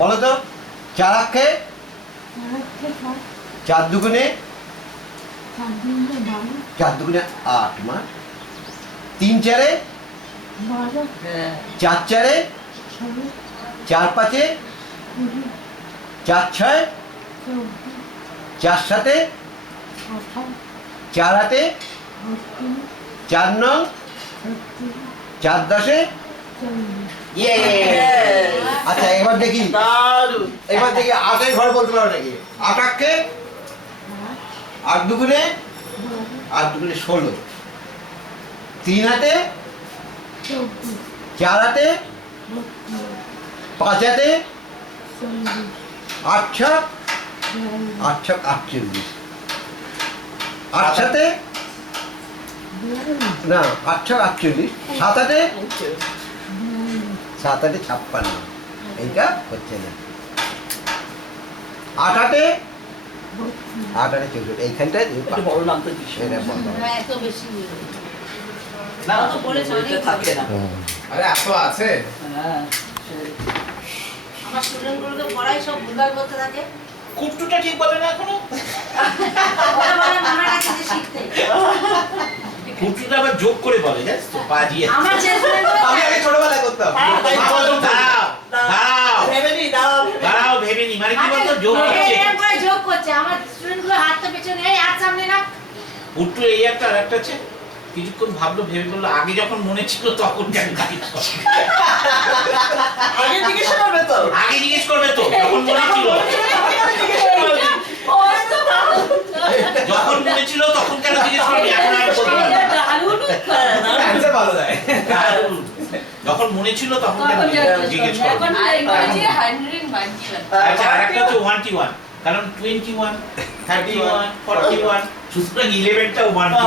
বলো তো, চার আক্ষে চার দুগুণে? চার দুগুণে আট মাস। তিন চারে? চার চারে? চার পাঁচে? চার ছয়? চার সাথে চার আটে? চার নং চার দশে? আচ্ছা এবার দেখি। এবার দেখি আটের ঘর বলতে পারো নাকি? আট আটকে? আট দুগুণে? আট দুগুণে ষোলো। তিন হাতে চার হাতে পাঁচ হাতে আট ছক আট ছক আটচল্লিশ। আট সাথে না আট ছক আটচল্লিশ। সাত হাতে সাত আটে ছাপ্পান্ন। এইটা হচ্ছে না। চৌষট্টি। এইখানটায় আছে? হ্যাঁ আমার স্টুডেন্টগুলোকে পড়াই সব ভুলভাল করতে থাকে। কুট্টুটা ঠিক বলে না এখনও? কুট্টুটা আবার যোগ করে বলে জানিস তো? বাজিয়ে। আমার যে আমি আগে ছোটবেলায় করতাম হ্যাঁ, তাই বলো। দাঁড়াও দাঁড়াও ভেবে নি, দাঁড়াও, ভেবে নি। দাঁড়াও ভেবে নি মানে কি বলতো যোগ করছে। এরকম যোগ করছে। আমার স্টুডেন্টগুলো হাতটা পেছনে এই হাত সামনে না। কুট্টু এই একটা আর একটা আছে। কিছুক্ষণ ভাবলো ভেবে বলল আগে যখন মনে ছিল তখন কেন গাইড আগে জিজ্ঞেস করবে তো আগে জিজ্ঞেস করবে তো যখন মনে ছিল। যখন মনে ছিল তখন কেন জিজ্ঞেস করবে? এখন আর বলতে না। ভালো দেয়। যখন মনে ছিল তখন কেন জিজ্ঞেস করবে আচ্ছা হচ্ছে ওয়ান কারণ twenty one thirty one forty one সুতরাং ইলেভেনটা ওয়ান টি